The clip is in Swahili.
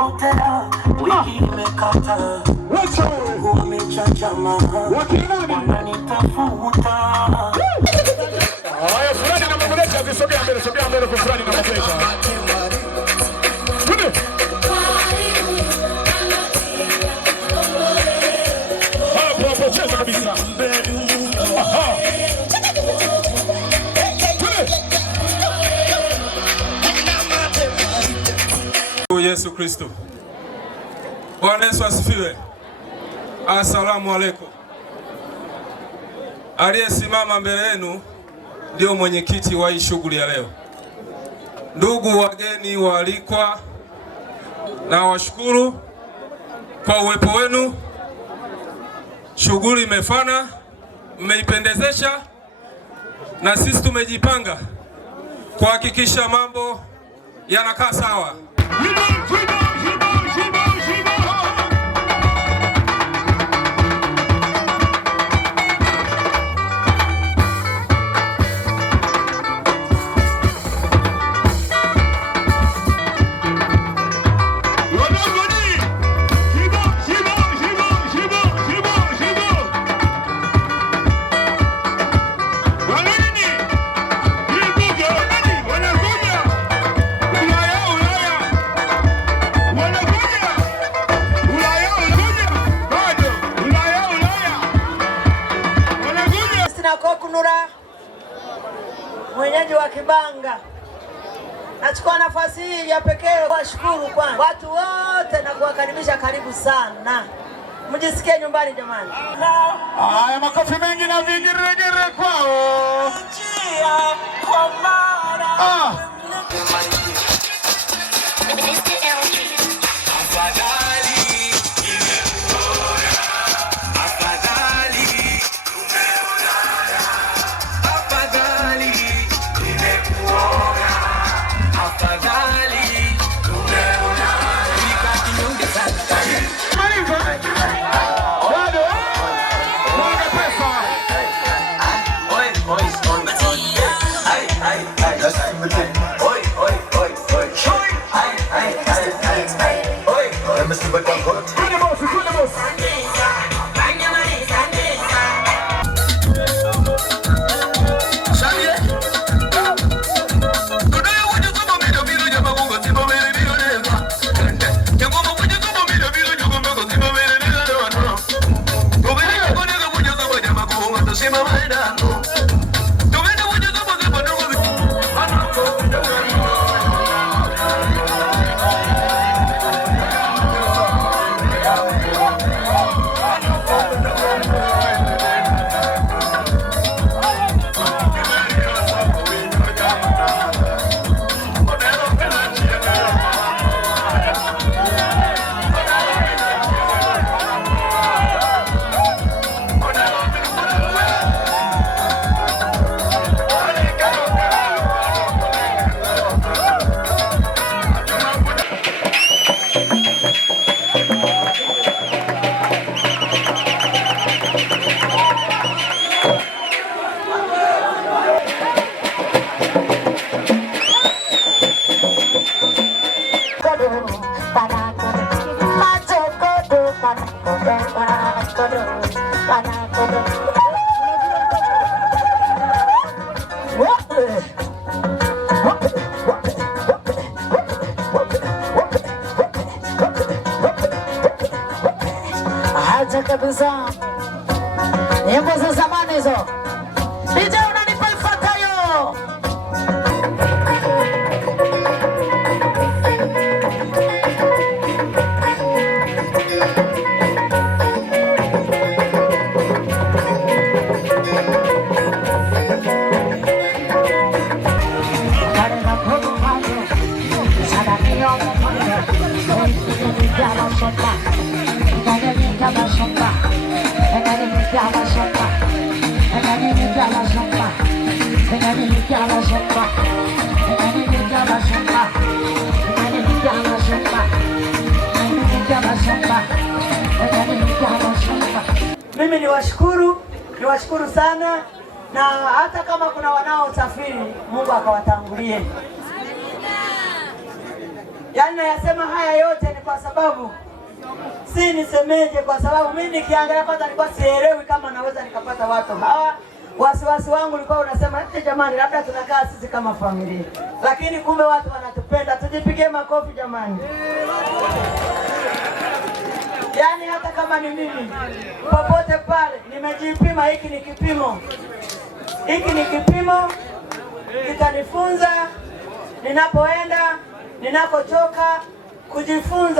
nimepotea, wiki imekata, umechachama, wananitafuta. Haya, fulani na mamlaka zisogea mbele kwa fulani na mamlaka. Hapo cheza kabisa. Aha. Yesu Kristo. Bwana Yesu asifiwe. Asalamu alaykum. Aliyesimama mbele yenu ndio mwenyekiti wa hii shughuli ya leo. Ndugu wageni waalikwa, na washukuru kwa uwepo wenu. Shughuli imefana, mmeipendezesha, na sisi tumejipanga kuhakikisha mambo yanakaa sawa. Mwenyeji wa Kibanga, nachukua nafasi hii ya pekee kuwashukuru kwa watu wote na kuwakaribisha karibu sana. Mjisikie nyumbani jamani. Haya, makofi mengi na vigeregere kwao. Acha kabisa. Nyimbo za zamani hizo. DJ unanipa ifuatayo. Mimi niwashukuru sana, na hata kama kuna wanaosafiri Mungu akawatangulie. Yaani nayasema haya yote ni kwa sababu si nisemeje, kwa sababu mimi nikiangalia kwanza nilikuwa sielewi kama naweza nikapata watu hawa. Wasiwasi wangu ulikuwa unasema jamani, labda tunakaa sisi kama familia, lakini kumbe watu wanatupenda. Tujipigie makofi jamani. Yaani hata kama ni mimi popote pale nimejipima, hiki ni kipimo, hiki ni kipimo kitanifunza ninapoenda, ninapotoka kujifunza.